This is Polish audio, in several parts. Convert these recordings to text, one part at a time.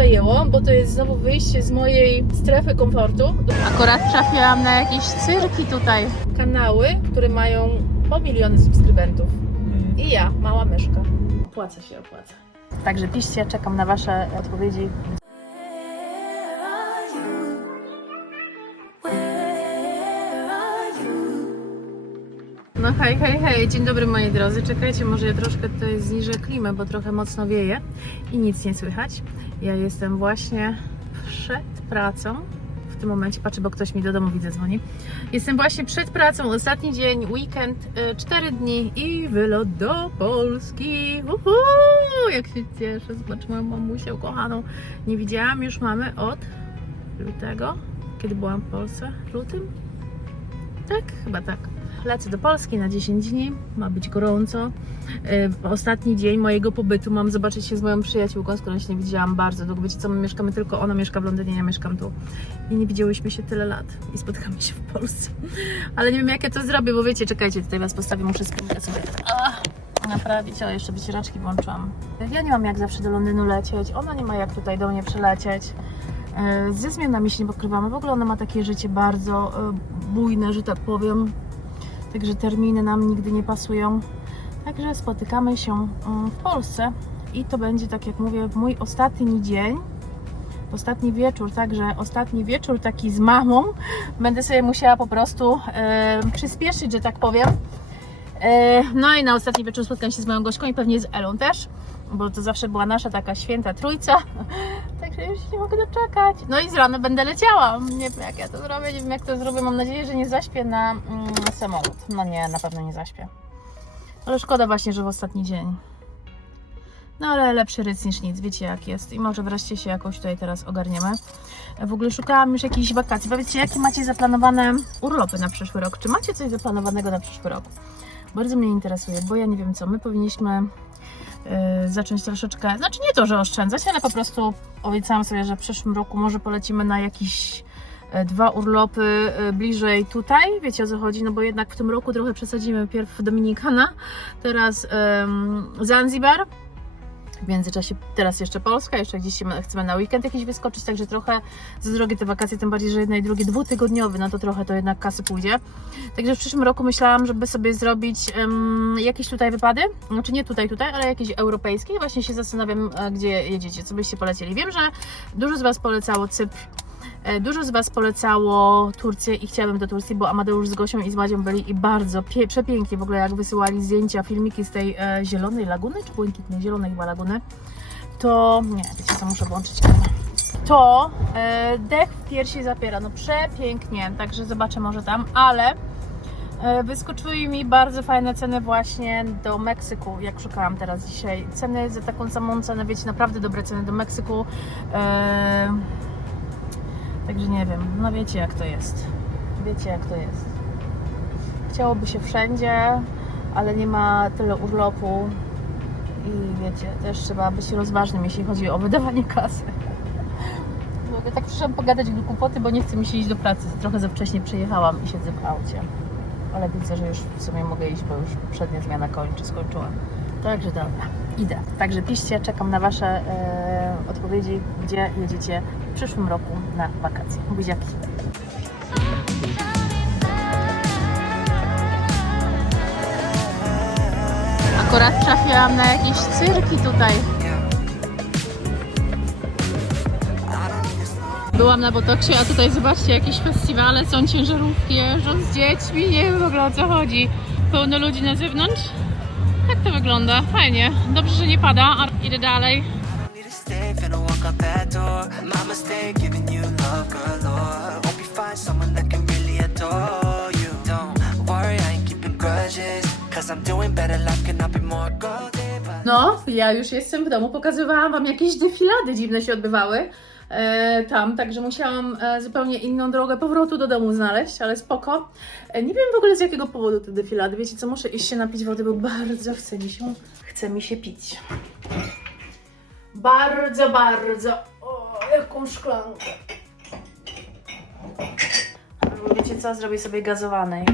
zajęło, bo to jest znowu wyjście z mojej strefy komfortu. Akurat trafiłam na jakieś cyrki tutaj. Kanały, które mają po miliony subskrybentów. I ja, mała myszka. Opłaca się, opłaca. Także piszcie, czekam na Wasze odpowiedzi. No hej, hej, hej, dzień dobry moi drodzy. Czekajcie, może ja troszkę tutaj zniżę klimę, bo trochę mocno wieje i nic nie słychać. Ja jestem właśnie przed pracą. W tym momencie patrzę, bo ktoś mi do domu widzę dzwoni. Jestem właśnie przed pracą, ostatni dzień, weekend, 4 dni i wylot do Polski. Uhu, jak się cieszę, zobacz moją mamusię kochaną. Nie widziałam już mamy od lutego, kiedy byłam w Polsce. Lutym? Tak, chyba tak. Lecę do Polski na 10 dni, ma być gorąco. W Ostatni dzień mojego pobytu mam zobaczyć się z moją przyjaciółką, z którą się nie widziałam bardzo długo. Wiecie co, my mieszkamy tylko, ona mieszka w Londynie, ja mieszkam tu. I nie widziałyśmy się tyle lat i spotkamy się w Polsce. Ale nie wiem jak ja to zrobię, bo wiecie, czekajcie, tutaj Was postawię, muszę spinkę sobie Ach, naprawić, ale jeszcze wycieraczki włączyłam. Ja nie mam jak zawsze do Londynu lecieć, ona nie ma jak tutaj do mnie przylecieć. Yy, Ze zmianami się nie pokrywamy. W ogóle ona ma takie życie bardzo yy, bujne, że tak powiem. Także terminy nam nigdy nie pasują. Także spotykamy się mm, w Polsce i to będzie, tak jak mówię, mój ostatni dzień. Ostatni wieczór, także ostatni wieczór taki z mamą. Będę sobie musiała po prostu przyspieszyć, że tak powiem. No i na ostatni wieczór spotkam się z moją Gośką i pewnie z Elą też, bo to zawsze była nasza taka święta trójca. Się nie mogę doczekać. No i z rana będę leciała. Nie wiem jak ja to zrobię, nie wiem jak to zrobię. Mam nadzieję, że nie zaśpię na mm, samolot. No nie, na pewno nie zaśpię. Ale szkoda właśnie, że w ostatni dzień. No ale lepszy ryc niż nic, wiecie jak jest. I może wreszcie się jakoś tutaj teraz ogarniemy. W ogóle szukałam już jakichś wakacji. Powiedzcie, jakie macie zaplanowane urlopy na przyszły rok? Czy macie coś zaplanowanego na przyszły rok? Bardzo mnie interesuje, bo ja nie wiem co. My powinniśmy zacząć troszeczkę, znaczy nie to, że oszczędzać, ale po prostu obiecałam sobie, że w przyszłym roku może polecimy na jakiś e, dwa urlopy e, bliżej tutaj, wiecie o co chodzi, no bo jednak w tym roku trochę przesadzimy, pierw Dominikana, teraz em, Zanzibar, w międzyczasie teraz jeszcze Polska, jeszcze gdzieś chcemy na weekend jakiś wyskoczyć, także trochę za drogie te wakacje, tym bardziej, że jedno i drugie dwutygodniowy, no to trochę to jednak kasy pójdzie. Także w przyszłym roku myślałam, żeby sobie zrobić em, jakieś tutaj wypady, znaczy nie tutaj, tutaj, ale jakieś europejskie. Właśnie się zastanawiam, gdzie jedziecie, co byście polecieli. Wiem, że dużo z Was polecało Cypr, Dużo z Was polecało Turcję i chciałabym do Turcji, bo Amadeusz z Gosią i z Madzią byli i bardzo przepięknie w ogóle jak wysyłali zdjęcia, filmiki z tej e, zielonej laguny, czy błękitnej, zielonej chyba laguny, to nie, wiecie co, muszę włączyć kamerę. To e, dech w piersi zapiera, no przepięknie, także zobaczę może tam, ale e, wyskoczyły mi bardzo fajne ceny właśnie do Meksyku, jak szukałam teraz dzisiaj. Ceny za taką samą cenę, wiecie, naprawdę dobre ceny do Meksyku. E, Także nie wiem, no wiecie jak to jest. Wiecie jak to jest. Chciałoby się wszędzie, ale nie ma tyle urlopu i wiecie, też trzeba być rozważnym, jeśli chodzi o wydawanie kasy. No, ja tak przyszłam pogadać do kłopoty, bo nie chce mi się iść do pracy. Trochę za wcześnie przyjechałam i siedzę w aucie. Ale widzę, że już w sumie mogę iść, bo już przednia zmiana kończy, skończyłam. Także dobra, idę. Także piszcie, czekam na Wasze e, odpowiedzi, gdzie jedziecie w przyszłym roku na wakacje. Buziaki. Akurat trafiłam na jakieś cyrki tutaj. Byłam na Botoksie, a tutaj zobaczcie, jakieś festiwale, są ciężarówki, jeżdżą z dziećmi, nie wiem w ogóle o co chodzi. Pełno ludzi na zewnątrz. Tak to wygląda, fajnie. Dobrze, że nie pada, a idę dalej. No, ja już jestem w domu. Pokazywałam Wam jakieś defilady dziwne się odbywały tam, także musiałam e, zupełnie inną drogę powrotu do domu znaleźć, ale spoko. E, nie wiem w ogóle z jakiego powodu te defilady. Wiecie co, muszę iść się napić wody, bo bardzo chce mi się, chce mi się pić. Bardzo, bardzo. O, jaką szklankę. Wiecie co, zrobię sobie gazowanej.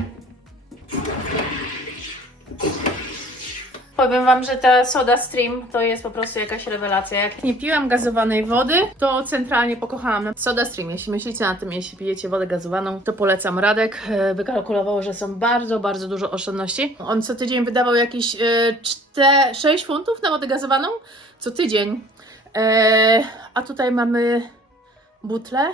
Powiem Wam, że ta Soda Stream to jest po prostu jakaś rewelacja. Jak nie piłam gazowanej wody, to centralnie pokochałam Soda Stream. Jeśli myślicie na tym, jeśli pijecie wodę gazowaną, to polecam. Radek e, wykalkulował, że są bardzo, bardzo dużo oszczędności. On co tydzień wydawał jakieś e, 4, 6 funtów na wodę gazowaną. Co tydzień. E, a tutaj mamy butlę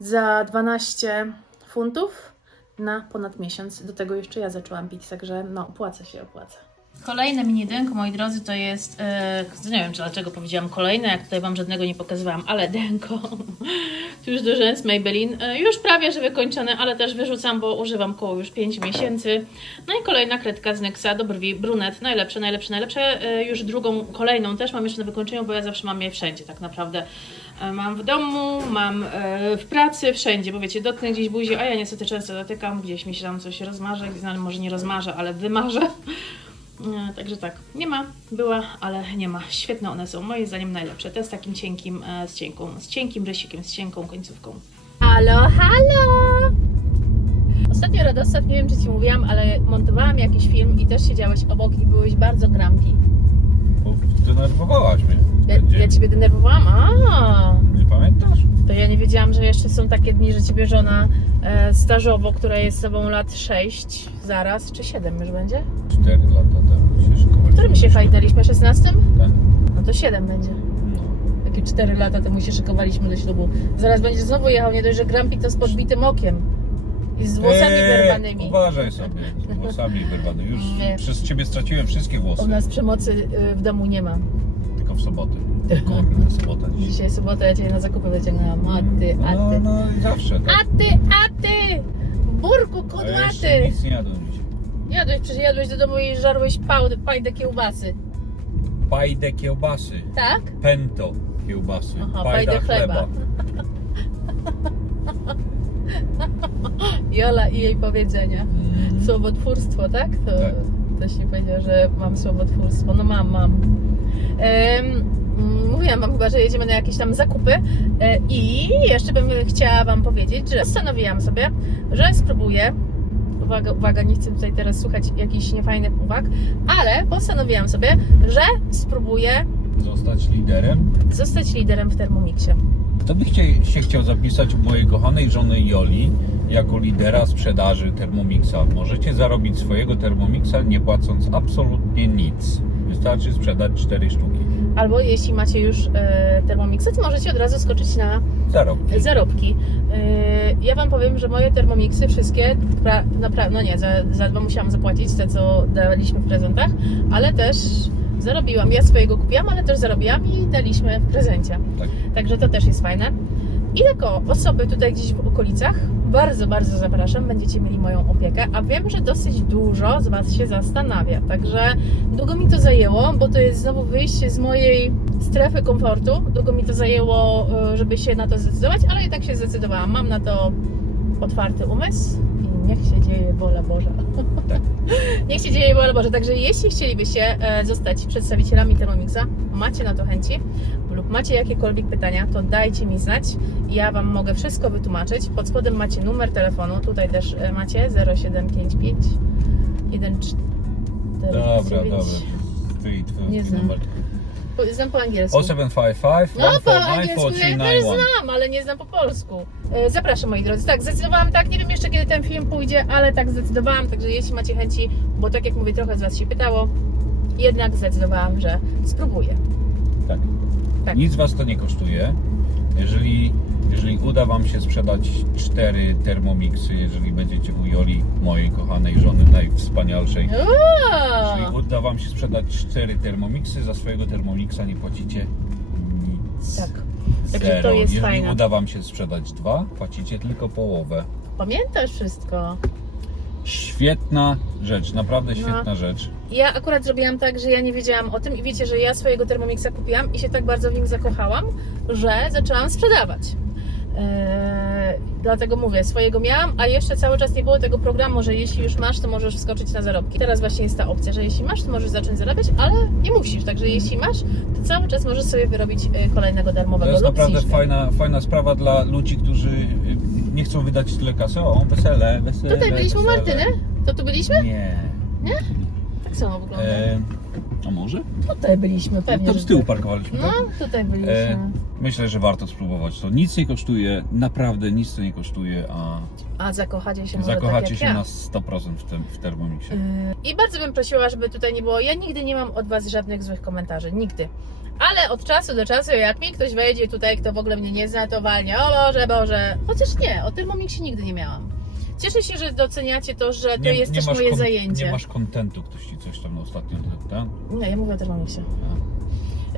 za 12 funtów na ponad miesiąc. Do tego jeszcze ja zaczęłam pić, także no opłaca się, opłaca. Kolejne mini denko, moi drodzy, to jest, e, nie wiem czy dlaczego powiedziałam kolejne, jak tutaj Wam żadnego nie pokazywałam, ale denko, już do rzęs Maybelline, e, już prawie że wykończone, ale też wyrzucam, bo używam koło już 5 miesięcy. No i kolejna kredka z Nyxa do brwi, brunet, najlepsze, najlepsze, najlepsze, e, już drugą, kolejną też mam jeszcze na wykończeniu, bo ja zawsze mam je wszędzie tak naprawdę. E, Mam w domu, mam e, w pracy, wszędzie, bo wiecie, dotknę gdzieś buzi, a ja niestety często dotykam, gdzieś mi się tam coś rozmarze, no, może nie rozmarze, ale wymarzę. E, Także tak, nie ma, była, ale nie ma. Świetne one są, moim zdaniem najlepsze. Te z takim cienkim, e, z cienką, z cienkim rysikiem, z cienką końcówką. Halo, halo! Ostatnio Radosław, nie wiem czy Ci mówiłam, ale montowałam jakiś film i też siedziałeś obok i byłeś bardzo grumpy. Bo zdenerwowałaś mnie. Ja, ja Ciebie denerwowałam? A, Nie pamiętasz? To ja nie wiedziałam, że jeszcze są takie dni, że Ciebie żona e, stażowo, która jest z Tobą lat 6 zaraz, czy 7 już będzie? Cztery lata temu się szkołę. W którym się fajtaliśmy? 16? Ten? No to 7 będzie. No. Takie 4 lata temu się szykowaliśmy do ślubu. Zaraz będzie znowu jechał, nie dość, że Grumpy to z podbitym okiem. I z włosami Eee, wyrwanymi. Uważaj sobie, z włosami wyrwanymi. Już Nie. przez ciebie straciłem wszystkie włosy. U nas przemocy y, w domu nie ma. W sobotę. Kurde, sobota dziś. Dzisiaj sobota, ja Cię na zakupy wyciągnęłam. A ty, a No, ty. no i zawsze. Tak. A ty, a ty! Burku A ja jeszcze kudłaty! nic nie jadłem dzisiaj. Jadłeś, przecież jadłeś do domu i żarłeś pał- pajdę kiełbasy. Pajdę kiełbasy. Tak? Pento kiełbasy. Aha, Pajda pajdę chleba. Jola i jej powiedzenia. Mm. Słowotwórstwo, tak? To Tak. ktoś mi powiedział, że mam słowotwórstwo. No mam, mam. Mówiłam wam chyba, że jedziemy na jakieś tam zakupy e, i jeszcze bym chciała wam powiedzieć, że postanowiłam sobie, że spróbuję uwaga, uwaga, nie chcę tutaj teraz słuchać jakichś niefajnych uwag, ale postanowiłam sobie, że spróbuję Zostać liderem. zostać liderem w Thermomixie. Kto by chcie, się chciał zapisać u mojej kochanej żony Joli jako lidera sprzedaży Thermomixa? Możecie zarobić swojego Thermomixa nie płacąc absolutnie nic. Wystarczy sprzedać 4 sztuki. Albo jeśli macie już e, Thermomixa, to możecie od razu skoczyć na Zarobki. zarobki. Yy, Ja Wam powiem, że moje termomixy wszystkie, pra- no nie, za, za dwa musiałam zapłacić te, co daliśmy w prezentach, ale też zarobiłam. Ja swojego kupiłam, ale też zarobiłam i daliśmy w prezencie. Tak. Także to też jest fajne. I jako osoby tutaj gdzieś w okolicach, bardzo, bardzo zapraszam, będziecie mieli moją opiekę, a wiem, że dosyć dużo z Was się zastanawia, także długo mi to zajęło, bo to jest znowu wyjście z mojej strefy komfortu, długo mi to zajęło, y, żeby się na to zdecydować, ale jednak się zdecydowałam, mam na to otwarty umysł i niech się dzieje wola Boża. Tak. niech się dzieje wola Boża, także jeśli chcielibyście e, zostać przedstawicielami Thermomixa, macie na to chęci, macie jakiekolwiek pytania, to dajcie mi znać. Ja Wam mogę wszystko wytłumaczyć. Pod spodem macie numer telefonu, tutaj też e, macie 0755 Dobra, 149. dobra. Twój, twój, Nie znam. numer. Znam po angielsku. 0755 No po 149 angielsku ja też 4391. znam, ale nie znam po polsku. E, Zapraszam moi drodzy. Tak, zdecydowałam tak, nie wiem jeszcze kiedy ten film pójdzie, ale tak zdecydowałam, także jeśli macie chęci, bo tak jak mówię, trochę z Was się pytało, jednak zdecydowałam, że spróbuję. Tak. Nic Was to nie kosztuje. Jeżeli, jeżeli uda Wam się sprzedać cztery Thermomixy, jeżeli będziecie u Joli, mojej kochanej żony, najwspanialszej! Jeżeli uda Wam się sprzedać cztery Thermomixy, za swojego Thermomixa nie płacicie nic. Tak. Także Zero. to jest Jeżeli fajne. uda Wam się sprzedać dwa, płacicie tylko połowę. Pamiętasz wszystko. Świetna rzecz, naprawdę No. świetna rzecz. Ja akurat zrobiłam tak, że ja nie wiedziałam o tym i wiecie, że ja swojego Thermomixa kupiłam i się tak bardzo w nim zakochałam, że zaczęłam sprzedawać. Eee, dlatego mówię, swojego miałam, a jeszcze cały czas nie było tego programu, że jeśli już masz, to możesz wskoczyć na zarobki. Teraz właśnie jest ta opcja, że jeśli masz, to możesz zacząć zarabiać, ale nie musisz. Także jeśli masz, to cały czas możesz sobie wyrobić e, kolejnego To darmowego jest lub naprawdę fajna, fajna sprawa dla ludzi, którzy nie chcą wydać tyle kasy. O, wesele, wesele. Tutaj byliśmy u wesele. Martyny? To tu byliśmy? Nie. Nie? Tak samo wygląda. E, A może? Tutaj byliśmy, pewnie. Tam że z tyłu tak. parkowaliśmy, No, tak? tutaj byliśmy. E, myślę, że warto spróbować. To nic nie kosztuje, naprawdę nic to nie kosztuje, a A zakochacie się może zakochacie tak jak się ja. na 100% w, tym, w Thermomixie. Yy, I bardzo bym prosiła, żeby tutaj nie było. Ja nigdy nie mam od Was żadnych złych komentarzy. Nigdy. Ale od czasu do czasu, jak mi ktoś wejdzie tutaj, kto w ogóle mnie nie zna, to walnie. O Boże, Boże. Chociaż nie, o Thermomixie nigdy nie miałam. Cieszę się, że doceniacie to, że to jest też masz moje kon- zajęcie. Nie masz kontentu, ktoś ci coś tam ostatnio tak? Nie, ja mówię o Thermomixie.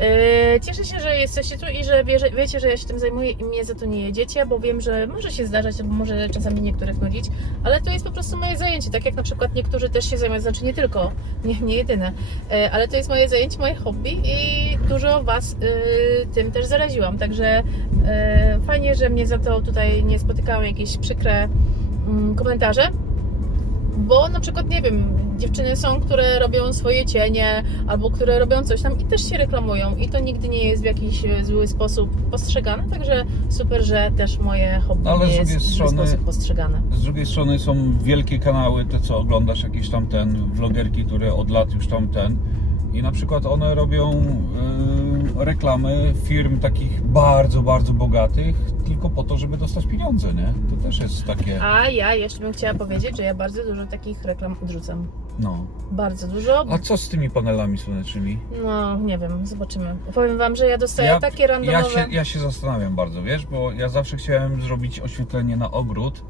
Yy, Cieszę się, że jesteście tu i że wie, wiecie, że ja się tym zajmuję i mnie za to nie jedziecie, bo wiem, że może się zdarzać, albo może czasami niektórych nudzić, ale to jest po prostu moje zajęcie, tak jak na przykład niektórzy też się zajmują, znaczy nie tylko, nie, nie jedyne, yy, ale to jest moje zajęcie, moje hobby i dużo Was yy, tym też zaraziłam, także yy, fajnie, że mnie za to tutaj nie spotykały jakieś przykre komentarze, bo na przykład, nie wiem, dziewczyny są, które robią swoje cienie, albo które robią coś tam i też się reklamują i to nigdy nie jest w jakiś e, zły sposób postrzegane, także super, że też moje hobby Ale nie jest drugiej w zły strony- sposób postrzegane. Z drugiej strony są wielkie kanały, te co oglądasz, jakieś tam ten, vlogerki, które od lat już tam ten i na przykład one robią y, reklamy firm takich bardzo, bardzo bogatych tylko po to, żeby dostać pieniądze, nie? To też jest takie, A ja jeszcze bym chciała powiedzieć, że ja bardzo dużo takich reklam odrzucam. no. Bardzo dużo. A co z tymi panelami słonecznymi? No, nie wiem, zobaczymy. Powiem Wam, że ja dostaję Ja- takie randomowe... Ja się, ja się zastanawiam bardzo, wiesz, bo ja zawsze chciałem zrobić oświetlenie na ogród,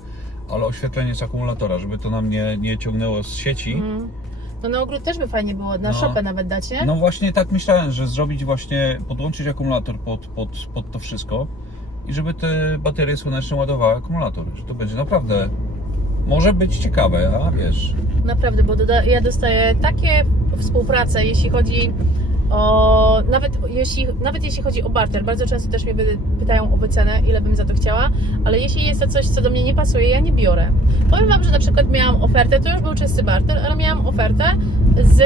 ale oświetlenie z akumulatora, żeby to na mnie nie ciągnęło z sieci. Mhm. No na ogród też by fajnie było, na No. szopę nawet dać, nie? No właśnie tak myślałem, że zrobić właśnie, podłączyć akumulator pod, pod, pod to wszystko i żeby te baterie słoneczne ładowały akumulator. Że to będzie naprawdę, może być ciekawe, a wiesz, Naprawdę, bo doda- ja dostaję takie współpracę, jeśli chodzi o. Nawet jeśli, nawet jeśli chodzi o barter. Bardzo często też mnie pytają o wycenę, ile bym za to chciała, ale jeśli jest to coś, co do mnie nie pasuje, ja nie biorę. Powiem Wam, że na przykład miałam ofertę, to już był czysty barter, ale miałam ofertę z.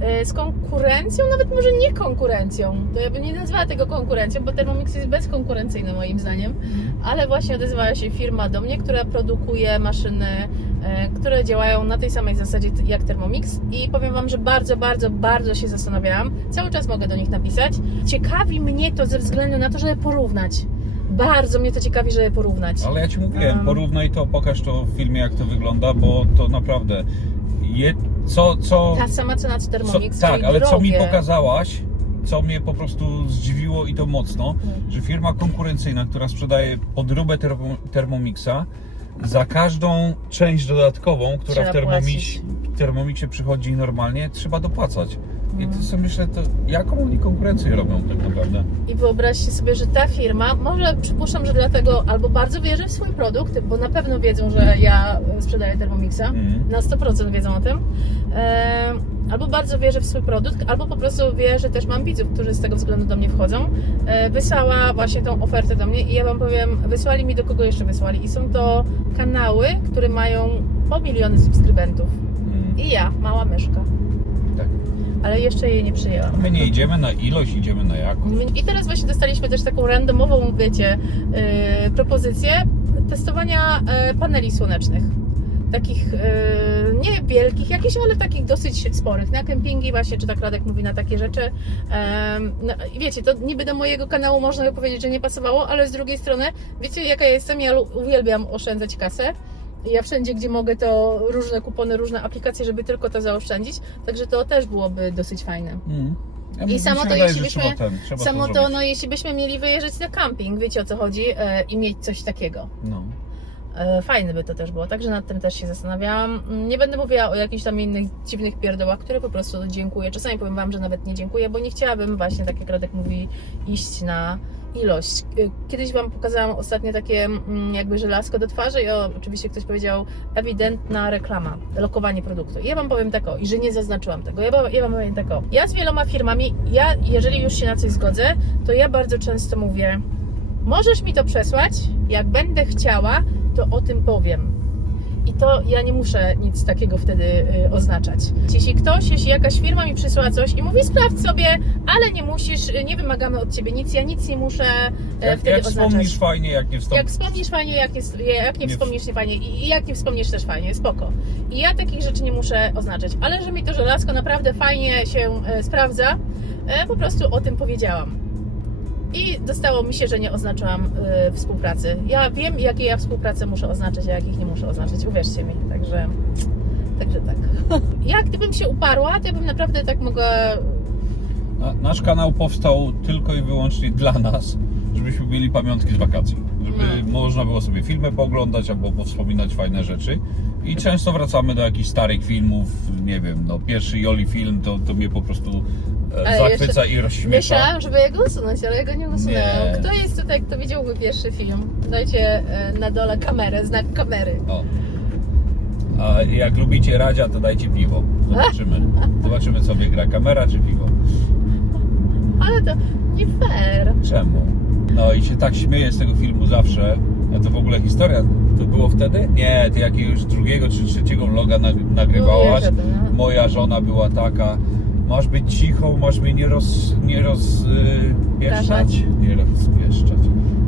e, Z konkurencją, nawet może nie konkurencją. To ja bym nie nazwała tego konkurencją, bo Thermomix jest bezkonkurencyjny moim zdaniem ale właśnie odezwała się firma do mnie, która produkuje maszyny, które działają na tej samej zasadzie jak Thermomix i powiem Wam, że bardzo, bardzo, bardzo się zastanawiałam. Cały czas mogę do nich napisać. Ciekawi mnie to ze względu na to, żeby porównać. Bardzo mnie to ciekawi, żeby porównać. ale ja Ci mówiłem, Um. porównaj to, pokaż to w filmie, jak to wygląda, bo to naprawdę, je, co, co, Ta sama cena co co Thermomix, tak, czyli ale co mi drogie. pokazałaś, co mnie po prostu zdziwiło i to mocno, Hmm. że firma konkurencyjna, która sprzedaje podróbę termo, Thermomixa, za każdą część dodatkową, która Trzeba w Thermomix, płacić. Thermomicie przychodzi normalnie, trzeba dopłacać. I to sobie myślę, to jaką oni konkurencję robią tak naprawdę? I wyobraźcie sobie, że ta firma, może przypuszczam, że dlatego albo bardzo wierzy w swój produkt, bo na pewno wiedzą, że ja sprzedaję Thermomixa, Mhm. na 100% wiedzą o tym, e, albo bardzo wierzy w swój produkt, albo po prostu wie, że też mam widzów, którzy z tego względu do mnie wchodzą. E, wysłała właśnie tą ofertę do mnie i ja Wam powiem, wysłali mi do kogo jeszcze wysłali i są to kanały, które mają po miliony subskrybentów. Mhm. I ja, mała myszka. Ale jeszcze jej nie przyjęłam. My nie idziemy na ilość, idziemy na jakość. I teraz właśnie dostaliśmy też taką randomową, wiecie, yy, propozycję testowania yy, paneli słonecznych. Takich yy, nie wielkich jakichś, ale takich dosyć sporych. Na kempingi właśnie, czy tak Radek mówi na takie rzeczy. No, wiecie, to niby do mojego kanału można by powiedzieć, że nie pasowało, ale z drugiej strony, wiecie jaka ja jestem? Ja uwielbiam oszczędzać kasę. Ja wszędzie, gdzie mogę, to różne kupony, różne aplikacje, żeby tylko to zaoszczędzić. Także to też byłoby dosyć fajne. Mhm. Ja I samo to, wydaje, jeśli byśmy- trzeba ten, trzeba Samo to, zrobić. no jeśli byśmy mieli wyjeżdżać na camping, wiecie o co chodzi, e, i mieć coś takiego. No. E, fajne by to też było, także nad tym też się zastanawiałam. Mm, Nie będę mówiła o jakichś tam innych dziwnych pierdołach, które po prostu dziękuję. Czasami powiem Wam, że nawet nie dziękuję, bo nie chciałabym właśnie, tak jak Radek mówi, iść na ilość. E, Kiedyś Wam pokazałam ostatnio takie mm, jakby żelazko do twarzy i oczywiście ktoś powiedział ewidentna reklama, lokowanie produktu. I ja Wam powiem tak o, i że nie zaznaczyłam tego. Ja, ja Wam powiem tak o. Ja z wieloma firmami, ja jeżeli już się na coś zgodzę, to ja bardzo często mówię, możesz mi to przesłać, jak będę chciała, to o tym powiem. I to ja nie muszę nic takiego wtedy y, oznaczać. Jeśli ktoś, jeśli jakaś firma mi przysłała coś i mówi sprawdź sobie, ale nie musisz, y, nie wymagamy od ciebie nic, ja nic nie muszę e, Jak, wtedy jak oznaczać. wspomnisz fajnie, jak nie Jak wstąpisz. wspomnisz fajnie, jak, jest, jak nie Nie- wspomnisz nie fajnie i i jak nie wspomnisz też fajnie, spoko. I ja takich rzeczy nie muszę oznaczać, ale że mi to żelazko naprawdę fajnie się e, sprawdza, e, po prostu o tym powiedziałam. I dostało mi się, że nie oznaczyłam e, współpracy. Ja wiem, jakie ja współprace muszę oznaczać, a jakich nie muszę oznaczać, uwierzcie mi. Także, także tak. Ja gdybym się uparła, to ja bym naprawdę tak mogła Na- Nasz kanał powstał tylko i wyłącznie dla nas, żebyśmy mieli pamiątki z wakacji. Żeby No. można było sobie filmy pooglądać albo powspominać fajne rzeczy. I często wracamy do jakichś starych filmów, nie wiem, no pierwszy Joli film to, to mnie po prostu e, Ale zachwyca i rozśmiesza. Myślałam, żeby ja go usunąć, ale ja go nie usunęłam. Nie. Kto jest tutaj, kto widziałby pierwszy film? Dajcie e, na dole kamerę, znak kamery. O. A jak lubicie Radzia, to dajcie piwo. Zobaczymy. Zobaczymy, co wygra, kamera czy piwo. Ale to nie fair. Czemu? No i się tak śmieję z tego filmu zawsze. A to w ogóle historia. To było wtedy? Nie, ty jakiegoś drugiego czy trzeciego vloga nag- nagrywałaś. No, no. Moja żona była taka. Masz być cicho, masz mnie nie roz... nie roz... Yy, Praszać. nie rozpieszczać.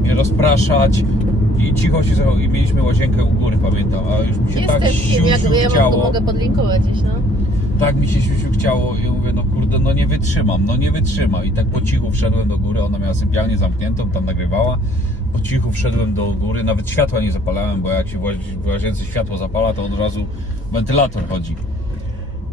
Nie rozpraszać. I cicho się zachował. I mieliśmy łazienkę u góry, pamiętam. A już mi się Jest tak ten film, jak siusiu ja mam mogę podlinkować gdzieś, no. Tak mi się siusiu chciało i mówię, no kurde, no nie wytrzymam, no nie wytrzymam. I tak po cichu wszedłem do góry, ona miała sypialnię zamkniętą, tam nagrywała. Po cichu wszedłem do góry, nawet światła nie zapalałem, bo jak się w łazi- w łazience światło zapala, to od razu wentylator chodzi.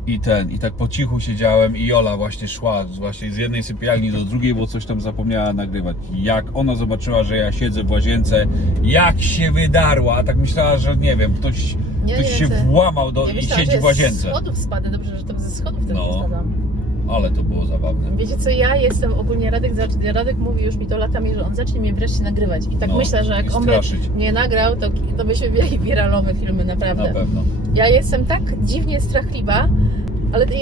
I ten, i tak po cichu siedziałem i Jola właśnie szła z- właśnie z jednej sypialni do drugiej, bo coś tam zapomniała nagrywać. Jak ona zobaczyła, że ja siedzę w łazience, jak się wydarła, tak myślała, że nie wiem, ktoś, Nie, ktoś nie, się to- włamał do, ja i myślałam, siedzi w łazience. schodów spadł, dobrze, że to ze schodów wtedy No. spadam. Ale to było zabawne. Wiecie co, ja jestem ogólnie, Radek, Radek mówi już mi to latami, że on zacznie mnie wreszcie nagrywać. I tak No, myślę, że jak on by mnie nagrał, to, to byśmy mieli wiralowe filmy, naprawdę. Na pewno. Ja jestem tak dziwnie strachliwa, ale to,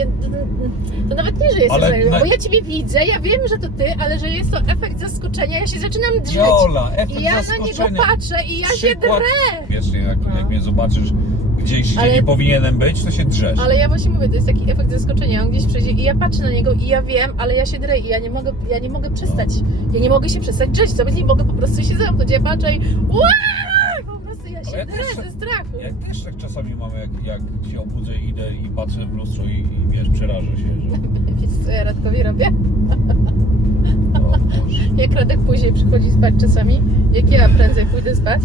to nawet nie, że jestem Ale strachliwa, bo ja Ciebie widzę, ja wiem, że to Ty, ale że jest to efekt zaskoczenia, ja się zaczynam drzeć. Jola, efekt I ja na niego patrzę i ja się Przykład. drę. Wiesz, jak, No. jak mnie zobaczysz gdzieś, gdzie Ale- nie powinienem być, to się drzesz. Ale ja właśnie mówię, to jest taki efekt zaskoczenia. On gdzieś przyjdzie i ja patrzę na niego i ja wiem, ale ja się drę i ja nie mogę, ja nie mogę przestać. Ja nie mogę się przestać drzeć, sobie nie mogę po prostu się zamknąć. Ja patrzę i Uaa! po prostu ja się ja drę też- ze strachu. Ja też tak czasami mam, jak, jak się obudzę, idę i patrzę w lustro i, i wiesz, przerażę się, że... Wiesz co ja Radkowi robię? Jak Radek później przychodzi spać czasami, jak ja prędzej pójdę spać,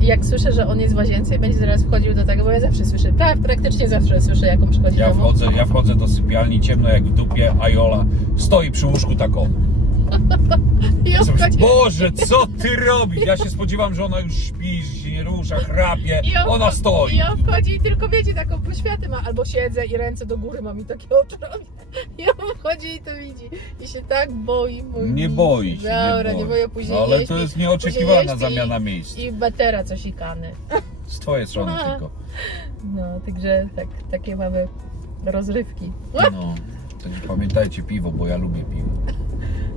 i jak słyszę, że on jest w łazience i będzie zaraz wchodził do tego, bo ja zawsze słyszę, tak, praktycznie zawsze słyszę, jak on przychodzi Ja do wchodzę, ja wchodzę do sypialni, ciemno jak w dupie, a Jola stoi przy łóżku tak o. Wchodzi, Boże, co ty robisz? Ja się spodziewam, że ona już śpi, nie chrapie, I on, ona stoi. I on wchodzi i tylko wiecie, taką poświatę ma, albo siedzę i ręce do góry mam i takie oczy robię. I on wchodzi i to widzi. I się tak boi. boi. Nie boi się, Dobra, nie nie boi. boję później No, ale to jest później nieoczekiwana zamiana miejsc. I batera coś ikany. Z twojej strony Aha. tylko. No, także tak, takie mamy rozrywki. No, także pamiętajcie piwo, bo ja lubię piwo.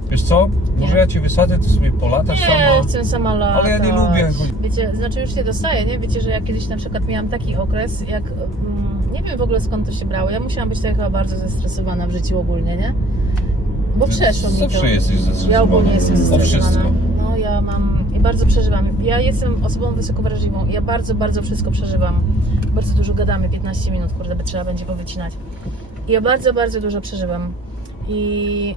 Wiesz co? Może Nie. ja cię wysadzę, ty sobie polatasz Nie, sama. chcę sama latać. Ale ja nie lubię. Wiecie, znaczy już się dostaje, nie? Wiecie, że ja kiedyś na przykład miałam taki okres, jak mm, nie wiem w ogóle skąd to się brało. Ja musiałam być tak chyba bardzo zestresowana w życiu ogólnie, nie? Bo przeszło mi to. zawsze jesteś zestresowana. Ja ogólnie jestem zestresowana. wszystko. No ja mam i bardzo przeżywam. Ja jestem osobą wysoko wrażliwą. Ja bardzo, bardzo wszystko przeżywam. Bardzo dużo gadamy, 15 minut, kurde, by trzeba będzie powycinać. I ja bardzo, bardzo dużo przeżywam. I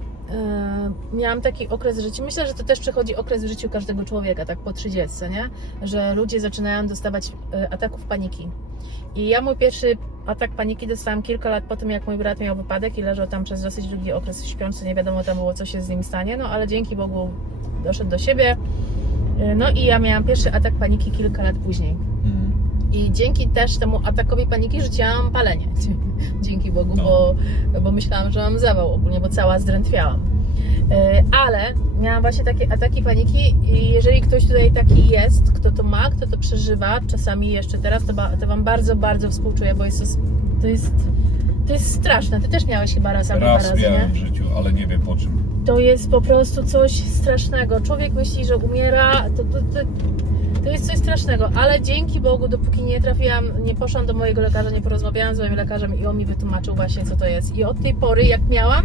miałam taki okres w życiu. Myślę, że to też przechodzi okres w życiu każdego człowieka, tak po 30, nie? Że ludzie zaczynają dostawać e, ataków paniki. I ja mój pierwszy atak paniki dostałam kilka lat po tym, jak mój brat miał wypadek i leżał tam przez dosyć długi okres śpiący. Nie wiadomo tam było, co się z nim stanie, no ale dzięki Bogu doszedł do siebie. E, No i ja miałam pierwszy atak paniki kilka lat później. I dzięki też temu atakowi paniki rzuciłam palenie. Dzięki Bogu, bo, bo myślałam, że mam zawał ogólnie, bo cała zdrętwiałam. E, Ale miałam właśnie takie ataki paniki i jeżeli ktoś tutaj taki jest, kto to ma, kto to przeżywa, czasami jeszcze teraz, to, to Wam bardzo, bardzo współczuję, bo jest to, to jest to jest straszne. Ty też miałeś chyba raz albo dwa Raz razy, nie? miałem w życiu, ale nie wiem po czym. To jest po prostu coś strasznego. Człowiek myśli, że umiera, to, to, to To jest coś strasznego, ale dzięki Bogu, dopóki nie trafiłam, nie poszłam do mojego lekarza, nie porozmawiałam z moim lekarzem i on mi wytłumaczył właśnie, co to jest. I od tej pory, jak miałam,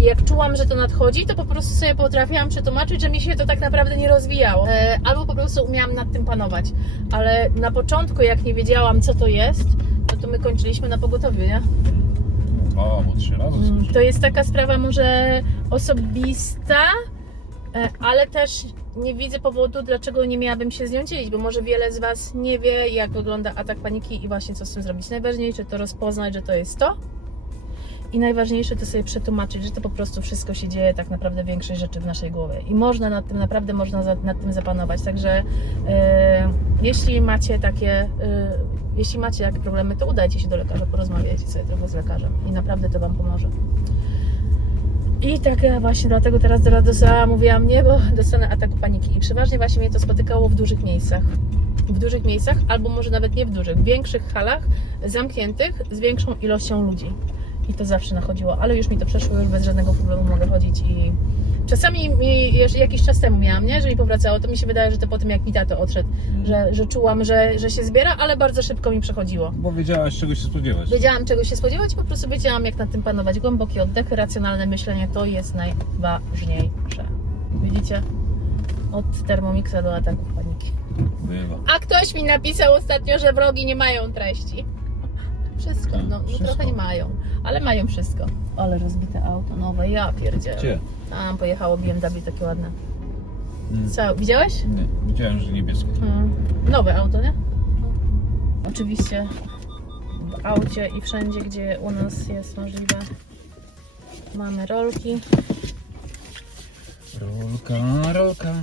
jak czułam, że to nadchodzi, to po prostu sobie potrafiłam przetłumaczyć, że mi się to tak naprawdę nie rozwijało. E, albo po prostu umiałam nad tym panować. Ale na początku, jak nie wiedziałam, co to jest, no to my kończyliśmy na pogotowiu, nie? O, bo trzy razy Mm. To jest taka sprawa może osobista, e, ale też nie widzę powodu, dlaczego nie miałabym się z nią dzielić, bo może wiele z Was nie wie, jak wygląda atak paniki i właśnie co z tym zrobić. Najważniejsze to rozpoznać, że to jest to. I najważniejsze to sobie przetłumaczyć, że to po prostu wszystko się dzieje, tak naprawdę większość rzeczy w naszej głowie. I można nad tym, naprawdę można za, nad tym zapanować. Także e, jeśli macie takie, e, jeśli macie takie problemy, to udajcie się do lekarza, porozmawiajcie sobie trochę z lekarzem i naprawdę to Wam pomoże. I tak ja właśnie dlatego teraz do Radosa mówiłam nie, bo dostanę ataku paniki. I przeważnie właśnie mnie to spotykało w dużych miejscach. W dużych miejscach, albo może nawet nie w dużych, w większych halach, zamkniętych, z większą ilością ludzi. I to zawsze nachodziło, ale już mi to przeszło, już bez żadnego problemu mogę chodzić i czasami jakiś czas temu miałam, nie, że mi powracało, to mi się wydaje, że to po tym jak mi tato odszedł, że, że czułam, że, że się zbiera, ale bardzo szybko mi przechodziło. Bo wiedziałaś, czego się spodziewać. Wiedziałam czego się spodziewać, po prostu wiedziałam jak nad tym panować. Głęboki oddech, racjonalne myślenie to jest najważniejsze. Widzicie? Od Thermomixa do ataków paniki. Bywa. A ktoś mi napisał ostatnio, że wrogi nie mają treści. Wszystko, no, no Wszystko. trochę nie mają, ale mają wszystko. Ale rozbite auto nowe, ja pierdzielę. Gdzie? Tam pojechało BMW takie ładne. Mm. Co, widziałeś? Nie, widziałem, że niebieskie. Mm. Nowe auto, nie? Oczywiście w aucie i wszędzie, gdzie u nas jest możliwe, mamy rolki. Rolka, rolka.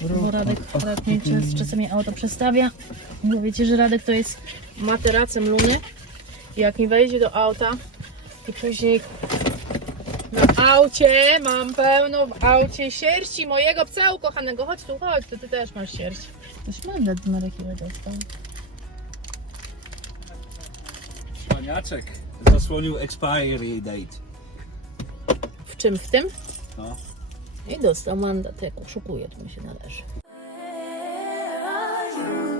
Bo Radek, mnie czas, czasami auto przestawia. Bo wiecie, że Radek to jest materacem Luny. Jak mi wejdzie do auta i później na aucie mam pełno w aucie sierści mojego psa ukochanego. Chodź tu, chodź, to ty też masz sierść. Już mam Marek ile dostał. Cwaniaczek zasłonił expiry date. W czym? W tym? No. I dostał mandat, jak oszukuje, to mi się należy. Where are you?